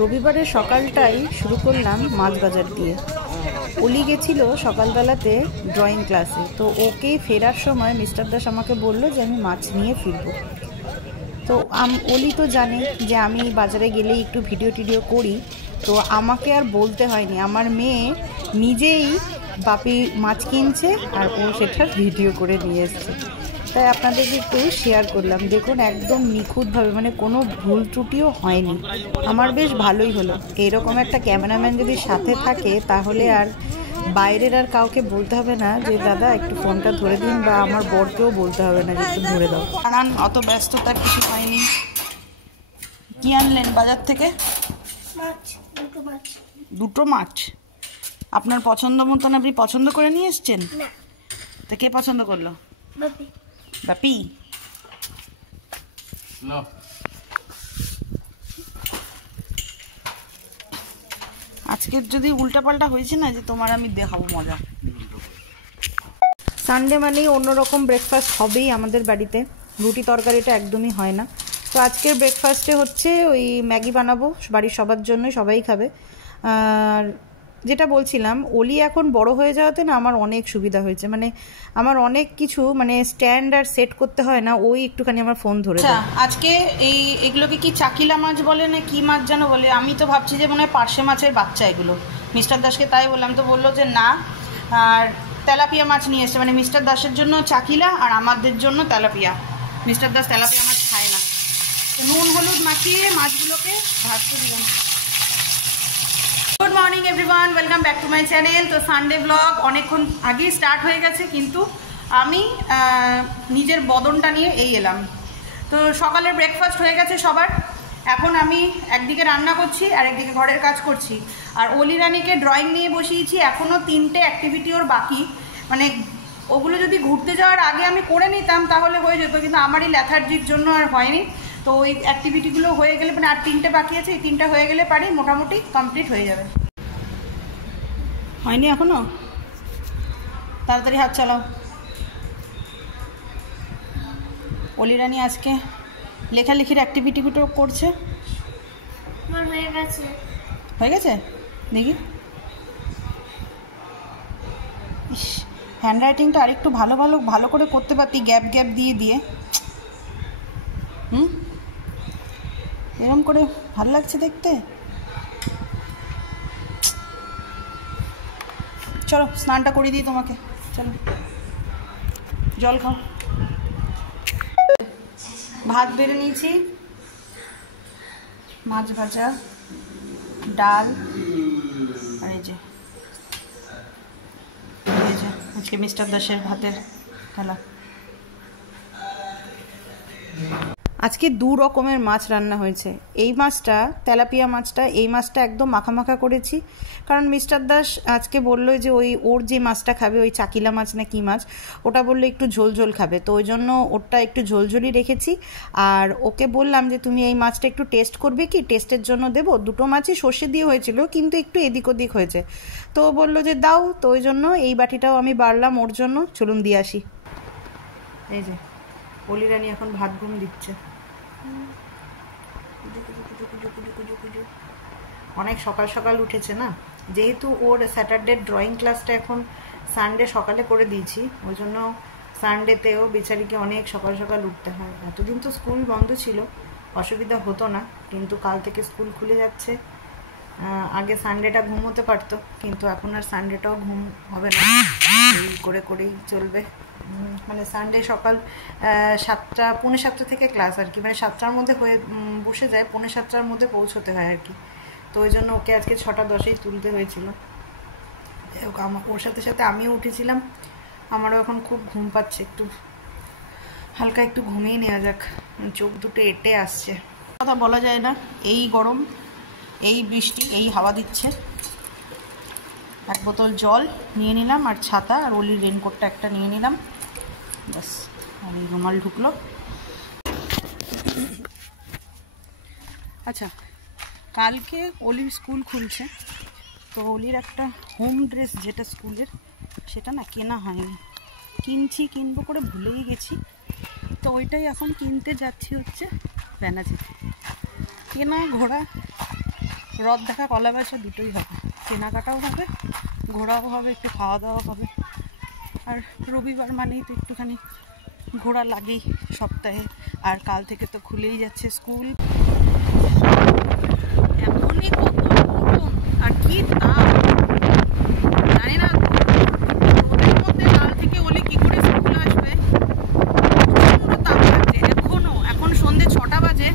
রবিবারের সকালটাই শুরু করলাম মাছ বাজার দিয়ে। অলি গেছিল সকালবেলাতে ড্রয়িং ক্লাসে, তো ওকে ফেরার সময় মিস্টার দাস আমাকে বললো যে আমি মাছ নিয়ে ফিরবো। তো অলি তো জানে যে আমি বাজারে গেলেই একটু ভিডিও টিডিও করি, তো আমাকে আর বলতে হয়নি, আমার মেয়ে নিজেই বাপি মাছ কিনছে আর ও সেটার ভিডিও করে নিয়ে এসছে। তাই আপনাদেরকে একটু শেয়ার করলাম। দেখুন একদম নিখুঁতভাবে, মানে কোনো ভুল ত্রুটিও হয়নি। আমার বেশ ভালোই হলো। এরকম একটা ক্যামেরাম্যান যদি সাথে থাকে তাহলে আর বাইরের আর কাউকে বলতে হবে না যে দাদা একটু ফোনটা ধরে দিন, বা আমার বরকেও বলতে হবে না যে একটু ধরে দাও। কারণ অত ব্যস্ততার কিছু হয়নি। কি আনলেন বাজার থেকে? দুটো মাছ। আপনার পছন্দ মতন আপনি পছন্দ করে নিয়ে এসছেন? তা কে পছন্দ করলো? বাপি। আজকের যদি উল্টাপাল্টা হয়েছে না, যে তোমার আমি দেখাবো মজা। সানডে মানেই অন্যরকম ব্রেকফাস্ট হবেই আমাদের বাড়িতে। রুটি তরকারিটা একদমই হয় না। তো আজকের ব্রেকফাস্টে হচ্ছে ওই ম্যাগি বানাবো বাড়ির সবার জন্য, সবাই খাবে। আর যেটা বলছিলাম, অলি এখন বড় হয়ে যাওয়াতে না আমার অনেক সুবিধা হয়েছে। মানে আমার অনেক কিছু মানে স্ট্যান্ড আর সেট করতে হয় না, ওই একটুখানি আমার ফোন ধরে। আজকে এগুলোকে কি চাকিলা মাছ বলে না কি মাছ যেন বলে, আমি তো ভাবছি যে মনে হয় পার্শে মাছের বাচ্চা এগুলো। মিস্টার দাসকে তাই বললাম, তো বললো যে না, আর তেলাপিয়া মাছ নিয়ে এসছে। মানে মিস্টার দাসের জন্য চাকিলা আর আমাদের জন্য তেলাপিয়া। মিস্টার দাস তেলাপিয়া মাছ খায় না। তো নুন হলুদ মাখিয়ে মাছগুলোকে ভাজতে দিলাম। Good morning everyone, welcome back to my channel. তো সানডে ব্লগ অনেকক্ষণ আগেই স্টার্ট হয়ে গেছে, কিন্তু আমি নিজের বদনটা নিয়ে এলাম। তো সকালের ব্রেকফাস্ট হয়ে গেছে সবার। এখন আমি একদিকে রান্না করছি আর একদিকে ঘরের কাজ করছি। আর অলি রানীকে ড্রয়িং নিয়ে বসিয়েছি। এখনও 3টে অ্যাক্টিভিটি ওর বাকি। মানে ওগুলো যদি ঘুরতে যাওয়ার আগে আমি করে নিতাম তাহলে হয়ে যেত, কিন্তু আমার এই ল্যাথার্জির জন্য আর হয়নি। তো ওই অ্যাক্টিভিটিগুলো হয়ে গেলে, মানে আর 3টে বাকি আছে, এই 3টা হয়ে গেলে পারি মোটামুটি কমপ্লিট হয়ে যাবে। হয়নি এখনো? তাড়াতাড়ি হাত চালাও। অলি রানী আজকে লেখালেখির অ্যাক্টিভিটিগুলো করছে। হয়ে গেছে দেখি। ইস, হ্যান্ড রাইটিংটা আরেকটু ভালো করে করতে পারতি, গ্যাপ দিয়ে এরকম করে ভালো লাগছে দেখতে। চলো স্নানটা করে দিই তোমাকে, চলো জল খাও। ভাত বেড়ে নিয়েছি, মাছ ভাজা, ডাল, আর এই যে আজকে মিস্টার দাসের ভাতের থালা। আজকে 2 রকমের মাছ রান্না হয়েছে। এই মাছটা তেলাপিয়া মাছটা, এই মাছটা একদম মাখা করেছি, কারণ মিস্টার দাস আজকে বললো যে ওর যে মাছটা খাবে, ওই চাকিলা মাছ না কি মাছ, ওটা বললো একটু ঝোল খাবে, তো ওই জন্য ওরটা একটু ঝোলই রেখেছি। আর ওকে বললাম যে তুমি এই মাছটা একটু টেস্ট করবে কি, টেস্টের জন্য দেবো। 2টো মাছই সর্ষে দিয়ে হয়েছিল, কিন্তু একটু এদিক ওদিক হয়েছে, তো ও বললো যে দাও। তো ওই জন্য এই বাটিটাও আমি বাড়লাম ওর জন্য। চলুন দিয়ে আসি। এই যে অলি রানী এখন ভাত ঘুম দিচ্ছে। অনেক সকাল উঠেছে না, যেহেতু ওর স্যাটারডে ড্রয়িং ক্লাসটা এখন সানডে সকালে করে দিয়েছি, ওই জন্য সানডেতেও বেচারিকে অনেক সকাল উঠতে হয়। এতদিন তো স্কুল বন্ধ ছিল, অসুবিধা হতো না, কিন্তু কাল থেকে স্কুল খুলে যাচ্ছে। আগে সানডেটা ঘুম হতে পারতো, কিন্তু এখন আর সানডেটাও ঘুম হবে না, এই করেই চলবে। মানে সানডে সকাল 7টা পৌনে 7টা থেকে ক্লাস আর কি, মানে 7টার মধ্যে হয়ে বসে যায়, পৌনে 7টার মধ্যে পৌঁছতে হয় আর কি। তো ওই জন্য ওকে আজকে 6টা 10-এই তুলতে হয়েছিল। ওর সাথে আমিও উঠেছিলাম। আমারও এখন খুব ঘুম পাচ্ছে, একটু হালকা একটু ঘুমিয়ে নেওয়া যাক, চোখ দুটো এঁটে আসছে। কথা বলা যায় না, এই গরম, এই বৃষ্টি, এই হাওয়া দিচ্ছে। 1 বোতল জল নিয়ে নিলাম, আর ছাতা, আর অলির রেনকোটটা একটা নিয়ে নিলাম, ব্যাস। আর এই রুমাল ঢুকলো। আচ্ছা, কালকে অলির স্কুল খুলছে, তো অলির একটা হোম ড্রেস যেটা স্কুলের, সেটা না কেনা হয়নি। কিনবো করে ভুলেই গেছি, তো ওইটাই এখন কিনতে যাচ্ছি হচ্ছে ব্যানার্জিতে। কেনা ঘোরা রথ দেখা, কলা বেচা দুটোই হবে, কেনাকাটাও হবে, ঘোরাও হবে, একটু খাওয়া দাওয়া হবে। আর রবিবার মানেই তো একটুখানি ঘোরা লাগেই সপ্তাহে। আর কাল থেকে তো খুলেই যাচ্ছে স্কুল। এখনই কত গরম আর কি তাপ, জানি না রোদের মধ্যে কাল থেকে ওলি কি করে স্কুল আসবে। প্রচণ্ড তাপ লাগছে এখনো। এখন সন্ধ্যে 6টা বাজে,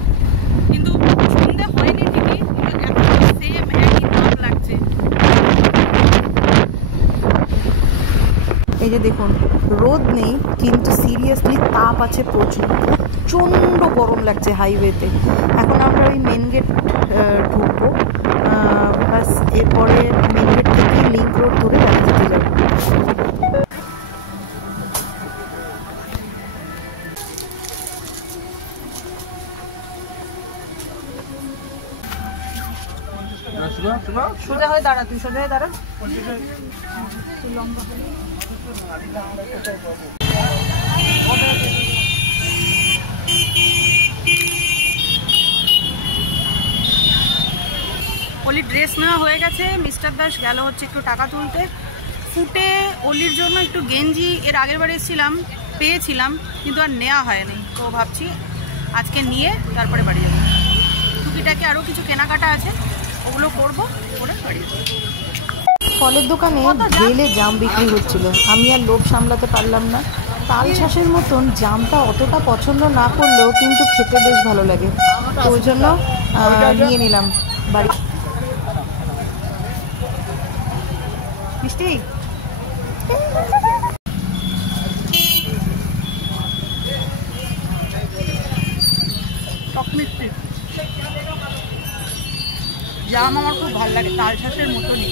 কিন্তু সন্ধ্যে হয়নি ঠিকই, কিন্তু এখনো সেম একই তাপ লাগছে। এই যে দেখুন, রোদ নেই কিন্তু সিরিয়াসলি তাপ আছে প্রচুর, প্রচণ্ড গরম লাগছে হাইওয়েতে। এখন আমরা ওই মেন গেট ঢুকবো, বাস এরপরে মেন গেট থেকে লিঙ্ক রোড ধরে বাড়ি যেতে যাবো। সোজা হয়ে দাঁড়া, তুই সোজা হয়ে দাঁড়া, তুই লম্বা হয়ে। অলির ড্রেস নেওয়া হয়ে গেছে, মিস্টার দাস গেল হচ্ছে একটু টাকা তুলতে। ফুটে অলির জন্য একটু গেঞ্জি এর আগের বার এসেছিলাম, পেয়েছিলাম, কিন্তু আর নেওয়া হয়নি। তো ভাবছি আজকে নিয়ে তারপরে বাড়ি যাবো। টুকিটাকে আরও কিছু কেনাকাটা আছে, ওগুলো করবো, করে বাড়ি যাবো। ফলের দোকানে ঢেলে জাম বিক্রি হচ্ছিল, আমি আর লোভ সামলাতে পারলাম না। তাল শাঁসের মতন জামটা অতটা পছন্দ না করলেও কিন্তু খেতে বেশ ভালো লাগে, তো ওই জন্য নিয়ে নিলাম বাড়ি। মিষ্টি টক মিষ্টি জাম আমার খুব ভালো লাগে, তাল শাঁসের মতনই।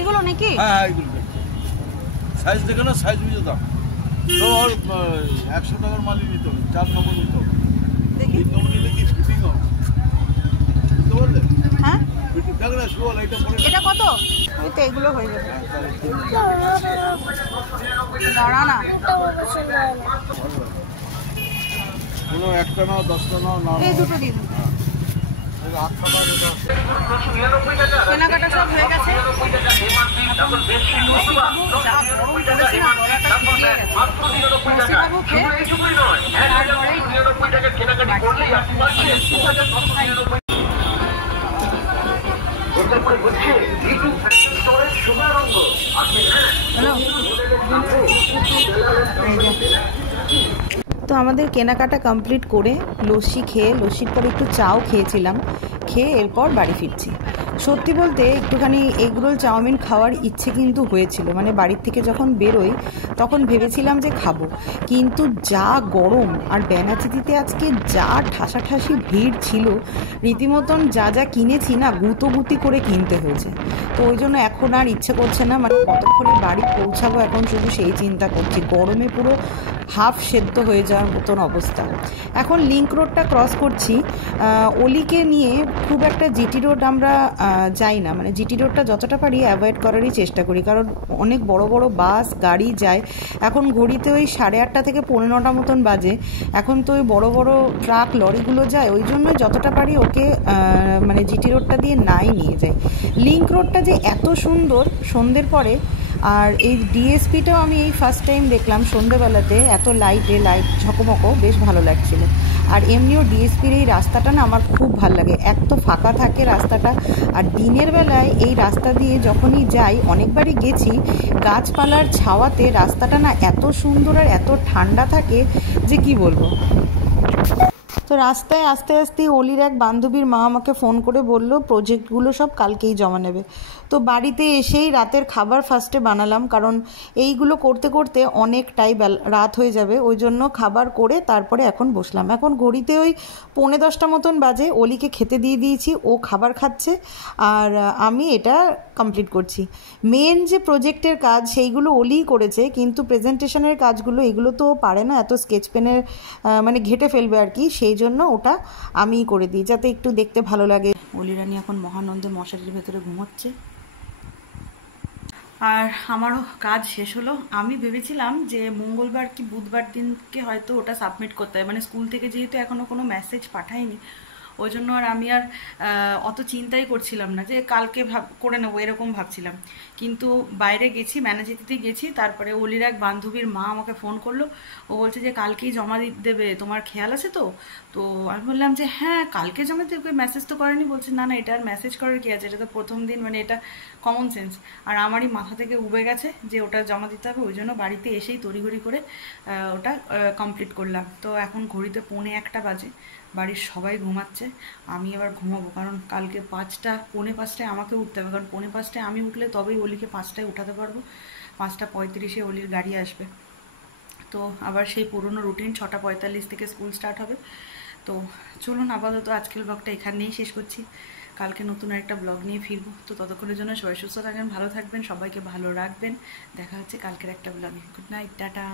এগুলো নাকি? হ্যাঁ এগুলো সাইজ দেখে না, সাইজ বুঝে দাম। তো আর 100 টাকার মালই নিতে হবে, 4 নম্বর নিতে হবে। দেখি নম্বর নিলে কি ফিটিং হবে, বুঝতে পারলে? হ্যাঁ দেখ না শুয়াল, এটা কত? ওই তো এগুলো হয়ে যাবে, দাঁড়া না। কোনো একটা নাও, 10টা নাও, না এই দুটো দিন। কেনাকাটা সব হয়ে গেছে, তো আমাদের কেনাকাটা কমপ্লিট করে লস্যি খেয়ে, লস্যির পরে একটু চাও খেয়েছিলাম, খেয়ে এরপর বাড়ি ফিরছি। সত্যি বলতে একটুখানি এগরোল চাউমিন খাওয়ার ইচ্ছে কিন্তু হয়েছিল, মানে বাড়ির থেকে যখন বেরোই তখন ভেবেছিলাম যে খাবো, কিন্তু যা গরম আর ব্যানাচিতিতে আজকে যা ঠাসাঠাসি ভিড় ছিল, রীতিমতন যা যা কিনেছি না গুঁতোগুতি করে কিনতে হয়েছে। তো ওই জন্য এখন আর ইচ্ছে করছে না, মানে কতক্ষণে বাড়ি পৌঁছাবো এখন শুধু সেই চিন্তা করছি। গরমে পুরো হাফ সেদ্ধ হয়ে যাওয়ার মতন অবস্থা। এখন লিঙ্ক রোডটা ক্রস করছি, অলিকে নিয়ে খুব একটা জিটি রোড আমরা যাই না, মানে জিটি রোডটা যতটা পারি অ্যাভয়েড করারই চেষ্টা করি, কারণ অনেক বড় বড় বাস গাড়ি যায়। এখন ঘড়িতে ওই 8:30 থেকে 9:45 মতন বাজে, এখন তো ওই বড় বড় ট্রাক লরিগুলো যায়, ওই জন্য যতটা পারি ওকে মানে জিটি রোডটা দিয়ে নাই নিয়ে যায়। লিঙ্ক রোডটা যে এত সুন্দর সন্ধ্যের পরে, আর এই ডিএসপিটাও আমি এই ফার্স্ট টাইম দেখলাম সন্ধ্যেবেলাতে, এত লাইট ঝকমকো, বেশ ভালো লাগছিল। আর এমনিও ডিএসপির এই রাস্তাটা না আমার খুব ভালো লাগে, এক তো ফাঁকা থাকে রাস্তাটা, আর দিনের বেলায় এই রাস্তা দিয়ে যখনই যাই, অনেকবারই গেছি, গাছপালার ছাওয়াতে রাস্তাটা না এত সুন্দর আর এত ঠান্ডা থাকে যে কি বলবো। তো রাস্তায় আস্তে আস্তে অলির এক বান্ধবীর মা আমাকে ফোন করে বলল প্রজেক্টগুলো সব কালকেই জমা নেবে। তো বাড়িতে এসেই রাতের খাবার ফার্স্টে বানালাম, কারণ এইগুলো করতে করতে অনেকটাই রাত হয়ে যাবে, ওই জন্য খাবার করে তারপরে এখন বসলাম। এখন ঘড়িতে ওই 9:45 মতন বাজে, অলিকে খেতে দিয়ে দিয়েছি, ও খাবার খাচ্ছে আর আমি এটা কমপ্লিট করছি। মেন যে প্রজেক্টের কাজ সেইগুলো অলিই করেছে, কিন্তু প্রেজেন্টেশনের কাজগুলো এগুলো তো পারে না, এত স্কেচ পেনের মানে ঘেটে ফেলবে আর কি, সেই জন্য ওটা আমিই করে দিই যাতে একটু দেখতে ভালো লাগে। অলিরানি এখন মহানন্দে মশারির ভেতরে ঘুমোচ্ছে। আর আমারও কাজ শেষ হলো। আমি ভেবেছিলাম যে মঙ্গলবার কি বুধবার দিনকে হয়তো ওটা সাবমিট করতে হয়, মানে স্কুল থেকে যেহেতু এখনও কোনো মেসেজ পাঠায়নি, ওই জন্য আর আমি আর অত চিন্তাই করছিলাম না যে কালকে করে নেবো, এরকম ভাবছিলাম। কিন্তু বাইরে গেছি, ম্যানেজিতে গেছি, তারপরে অলির এক বান্ধবীর মা আমাকে ফোন করলো। ও বলছে যে কালকেই জমা দেবে, তোমার খেয়াল আছে তো? তো আমি বললাম যে হ্যাঁ কালকে জমা দেবে, মেসেজ তো করেনি। বলছে না না, এটা আর মেসেজ করার কি আছে, এটা তো প্রথম দিন, মানে এটা কমন সেন্স। আর আমারই মাথা থেকে উবে গেছে যে ওটা জমা দিতে হবে, ওই জন্য বাড়িতে এসেই তড়িঘড়ি করে ওটা কমপ্লিট করলাম। তো এখন ঘড়িতে 1:45 বাজে, বাড়ির সবাই ঘুমাচ্ছে, আমি এবার ঘুমাবো, কারণ কালকে 5:45 আমাকে উঠতে হবে, কারণ 5:45 আমি উঠলে তবেই অলিকে 5টায় উঠাতে পারবো। 5:35 অলির গাড়ি আসবে। তো আবার সেই পুরনো রুটিন, 6:45 থেকে স্কুল স্টার্ট হবে। তো চলুন আপাতত আজকের ব্লগটা এখানেই শেষ করছি, কালকে নতুন একটা ব্লগ নিয়ে ফিরবো। তো ততক্ষণের জন্য সবাই সুস্থ থাকবেন, ভালো থাকবেন, সবাইকে ভালো রাখবেন। দেখা হচ্ছে কালকের একটা ব্লগে। Good night, tata.